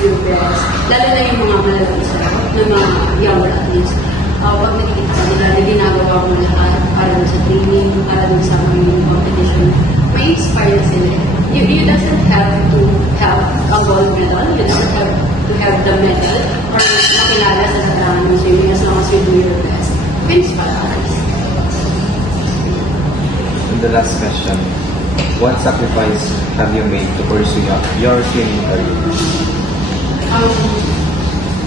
do your best. Lalo na yung mga malalaki sa ng mga younger athletes. Pag nakikita ka nila na ginagawa mo lahat para sa training, para sa mga competition, may inspire sila. You doesn't have to have a gold medal, you doesn't have to have the medal or nakilala sa larangan ng swimming as long as you do your best. Inspire others. And the last question, what sacrifice have you made to pursue your swimming career?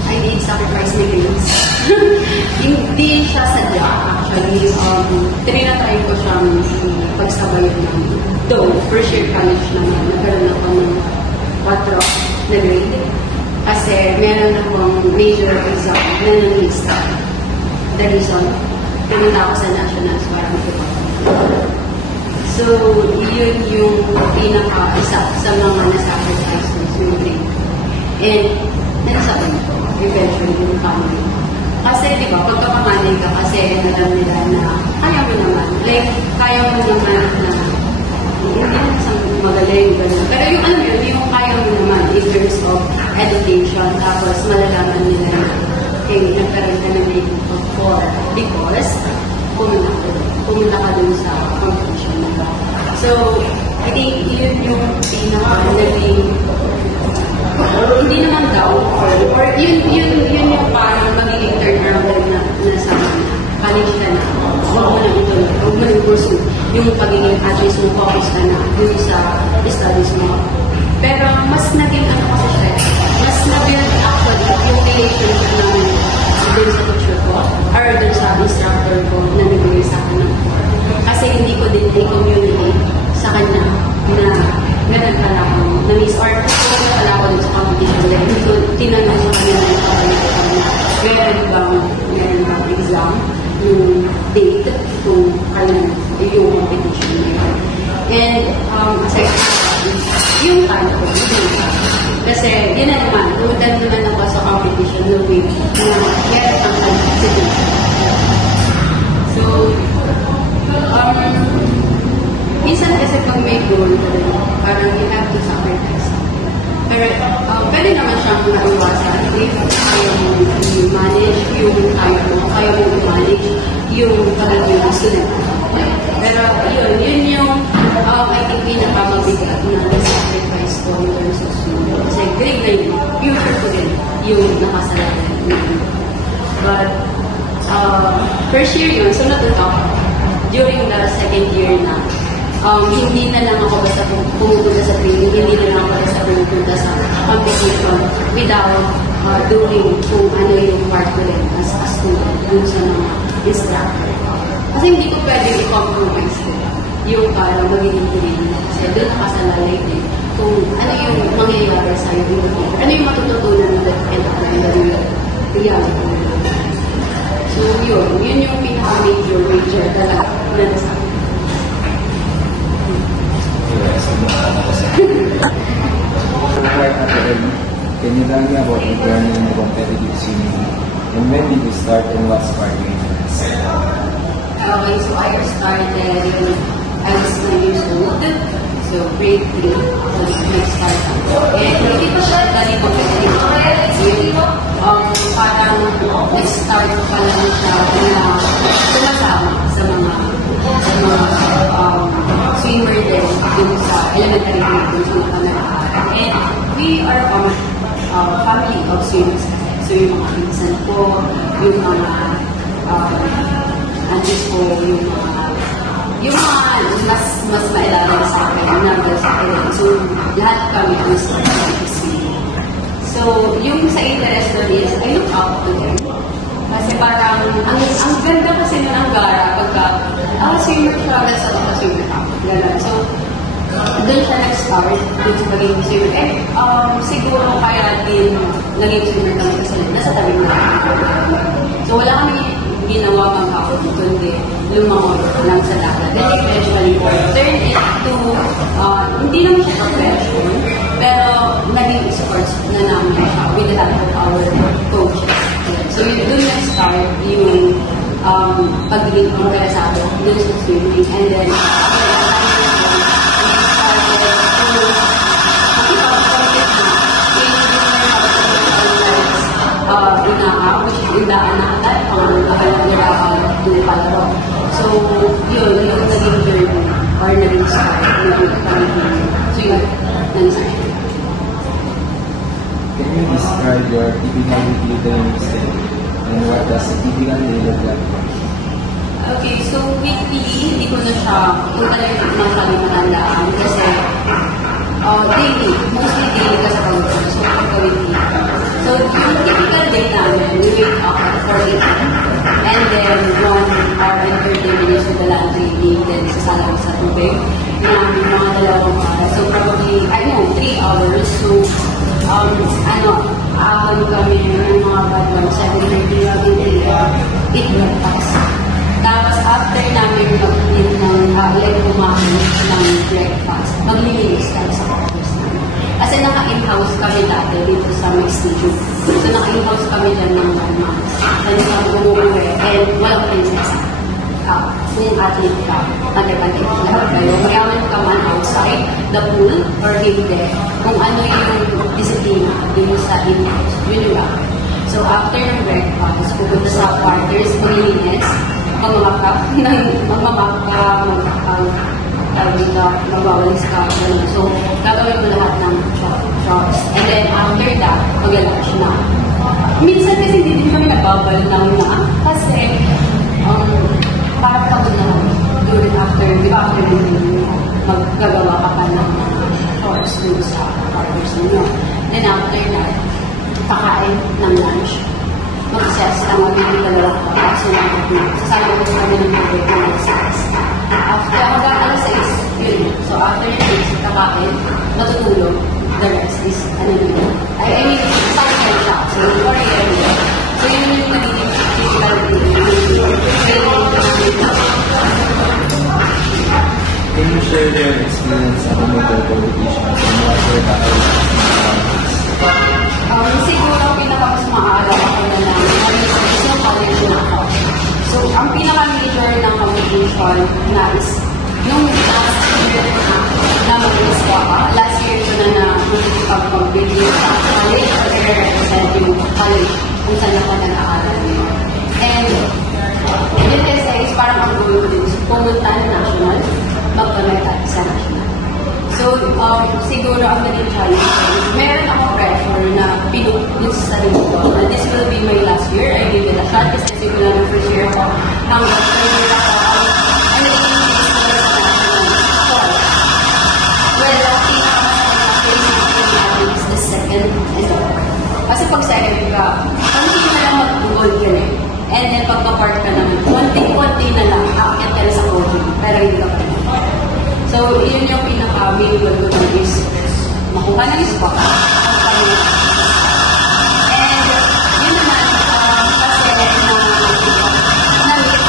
I did sacrifice my grades. Hindi siya sadya, actually. Trinatry ko siyang pagsabayan ng though, first year college naman, nagkaroon ako ng 4 na grade. Kasi meron akong major exam na nang-lista. The reason, pumunta ako sa nationals para mag-ipag. So, yun yung pinaka-isa sa mga na-sacrifice ng swimming. And, nasabi ko, eventually, yung family. Kasi, di ba, pagkapamanay ka kasi, alam nila na, kaya mo naman. Like, kaya mo naman na, hindi na isang magaling, gano'n. Pero yung, alam yun, yung kaya mo naman in terms of education, tapos malalaman nila na, hey, nagkaroon ka ng grade of 4 because, pumunta ka dun sa competition. So, I think yun yung pinaka-naging hindi naman daw, or yun yung parang magiging turnaround na sa college ka na, huwag mo nang pursue yung pagiging artist mo, focus ka na dun sa studies mo. Pero mas naging kasi siya, mas na-build actually yung relationship namin dun sa teacher ko, or dun sa instructor ko na nagbigay sa akin ng core. Kasi hindi ko din i-communicate sa kanya na ganun pala ako, na-miss or ganun pala ako sa competition. Like, so, tinanong ko kanya na meron bang exam, yung date, kung kailan yung competition na yun. And, aside yung time ko, kasi, yun na naman, ludan naman ako sa competition no way na meron ang competition. So, minsan kasi pag may goal, parang you have to sacrifice. Pero pwede naman siyang naiwasan if kaya mo i-manage yung time mo, kaya mo i-manage yung palagay ng student. Pero yun yung I think pinakamabigat na sacrifice ko in terms of student. Kasi grade future ko din yung nakasalalay. But first year yun, so natutok during the second year na hindi na lang ako basta pumupunta sa training, hindi na lang ako basta pumupunta sa competition without doing kung ano yung part ko rin as a student dun sa mga instructor. Kasi hindi ko pwede i-compromise yung parang magiging training kasi doon nakasalalay din kung ano yung mangyayari sa'yo in the future. Ano yung matututunan mo that end up na reality. So yun yung pinaka-major talaga na nasa Can you tell me about the journey in competitive swimming? And when did you start and what sparked your interest? Okay, so I started when I was 9 years old. So grade 3, so nag-start ako. And hindi pa siya dali competitive swimming. Parang nag-start pa lang siya na sumasama sa mga swimmer din dun sa elementary grade dun sa Matanaraan. And we are family of swimmers kasi. So yung mga pinsan ko, yung mga aunties ko, yung mga mas mailalim sa akin, numbers sa akin. So lahat kami ang start ng swimming. So yung sa interest doon is, I look up to them. Kasi parang, ang ganda kasi ng Gara pagka, swimmer siya, nasa ako swimmer ako. So, doon siya nag-start, doon sa pagiging swimmer. Siguro kaya din naging swimmer kami kasi nasa tabi mo. So, wala kami ginawa pang ako kundi lumangon lang sa dagat. Then eventually, turn it to, hindi naman siya profession, pero naging sports na namin siya with the help of our coaches. So, doon na-start yung pagiging interesado doon sa swimming. And then, typical weekly day instead? And what does a typical day look like? Okay, so weekly, hindi ko na siya kung talaga masyadong matandaan kasi daily, mostly daily kasi pag-work. So, pagka-weekly. So, yung typical day namin, we wake up at 4 a.m. and then 1 hour and 30 minutes with the laundry day, then sasalaw sa tubig. Namin mga dalawang oras. So, probably, 3 hours. So, ahon kami ng mga badwang 7:30 namin 8 breakfast. Tapos, after namin mag-eat kumain ng breakfast, maglilinis kami sa office namin. Kasi naka-in-house kami dati dito sa Mexico. So, naka-in-house kami dyan ng 1 month. Then, kami umuwi and walang princess. Kung athlete ka, pantay-pantay lahat kayo. Mayaman ka man outside the pool or hindi. Kung ano yung disiplina din sa in-house, yun lang. So, after ng breakfast, pupunta sa quarters, maglilinis, magmamakap, magwawalis ka. So, gagawin mo lahat ng chores. And then, after that, mag-lunch na. Minsan kasi hindi din kami nagbabal lang na kasi para pagod na during after, di ba after din maggagawa ka pa ng chores dun sa quarters ninyo. Then, after that, kakain ng lunch. Mag-assess ang magiging dalawa ko. Kasi sasali ko sa kami ng tubig na mag-assess. After, hanggang alas 6, yun. So, after yung 6, kakain, matutulog. The rest is, I mean, cycle siya. So, or so, yun yung nagiging typical Can you share your experience sa Omega competitions and what were the siguro pinaka-mas maaaraw ako na lang is yung college na ako. So, ang pinaka-major ng competition na is yung last year na mag-miss ko ako. Last year ko na mag-compete sa college or represent yung college kung saan ako nag-aaral niyo. And yun kasi is parang ang goal ko din. So, pumunta na national, magpameta sa national. So, siguro ang naging challenge, meron akong pressure na pinupun sa sarili ko. And this will be my last year. I gave it a shot kasi siguro na first year ako hanggang third year ako ang naging national. Well, pinaka-mas is the second and the fourth. Kasi pag second ka, hindi na lang mag-goal ka rin. And then pagka-part ka naman, konti-konti na lang, akit ka na sa podium. Pero hindi ka pa rin. So, yun yung pinaka-main goal ko ng is makuha ng spot. And, yun naman, kasi na-meet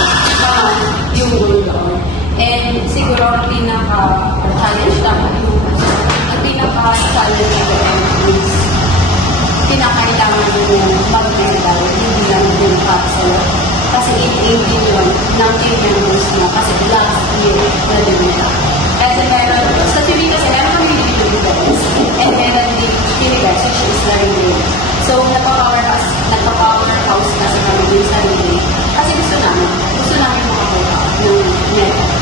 yung goal doon. And, siguro, ang pinaka-challenge naman ang pinaka-challenge naman is pinakailangan mo mag-medal, hindi lang yung kapsalo. Kasi in-aim yun ng team members mo kasi last year na din nila. Kasi meron, sa TV kasi meron kami individual defense and meron din universe which is the relay. So, nagpa-powerhouse kasi kami din sa relay. Kasi gusto namin makakuha ng medal.